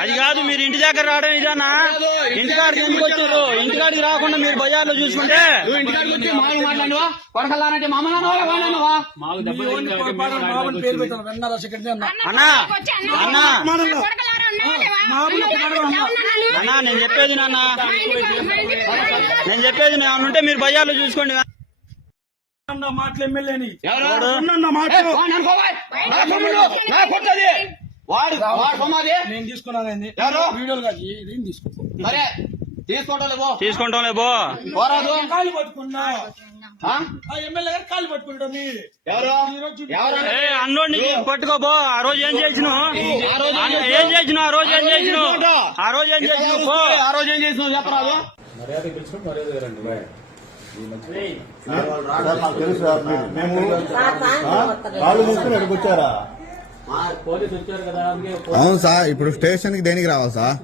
అది కాదు మీరు ఇంటి దగ్గర రావడం ఇదానా? ఇంటికాడికి ఎందుకు వచ్చారు? ఇంటికాడికి రాకుండా మీరు బజార్లో చూసుకుంటే? అన్నా అన్నా అన్నా. నేను చెప్పేది నాన్న. నేను చెప్పేది నేను ఉంటే మీరు బజార్లో చూసుకోండి. మాటలు ఎమ్మెల్యేని మాటలు. వాడు వాడు నేను తీసుకున్నానండి ఎవరు? వీడియోలు కాదు మరే తీసుకుంటాం బో పోరాదు. కాలు పట్టుకున్నా? ఆ? ఆ ఎమ్మెల్యే గారు కాలు పట్టుకుంటాం ఎవరు? ఎవరు? ఏ అన్నోడిని పట్టుకోబో ఆ రోజు ఏం చేసినావు? ఆ రోజు ఏం చేసినావు? ఆ రోజు ఏం చేసినావు? ఆ రోజు ఏం చేసినావు? పో. ఆ రోజు ఏం చేసినావు? చెప్పరాదు. సార్ మాకు తెలుసు సార్ మీరు- మేము కాళ్ళు తీసుకుని ఇక్కడికి వచ్చారా? అవును సార్ ఇప్పుడు స్టేషన్కి దేనికి రావాలి సార్?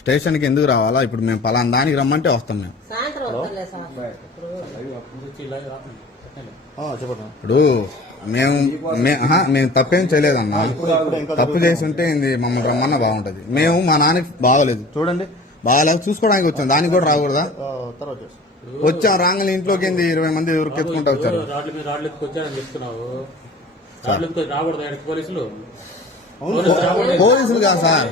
స్టేషన్కి ఎందుకు రావాలా? ఇప్పుడు మేము పలానా దానికి రమ్మంటే వస్తాం మేము. ఇప్పుడు మేము మేము తప్పేం చేయలేదన్నా. తప్పు చేసి ఉంటే ఇది మమ్మల్ని రమ్మన్నా బాగుంటది. మేము మా నాన్నకి బాగోలేదు. చూడండి. బాగాలేక చూసుకోవడానికి వచ్చాం. దానికి కూడా రాకూడదా. వచ్చాం రాగానే ఇంట్లోకి ఏంది ఇరవై మంది ఎవరికి ఎత్తుకుంటా వచ్చారు. రాకూడదు. పోలీసులు కాదు సార్.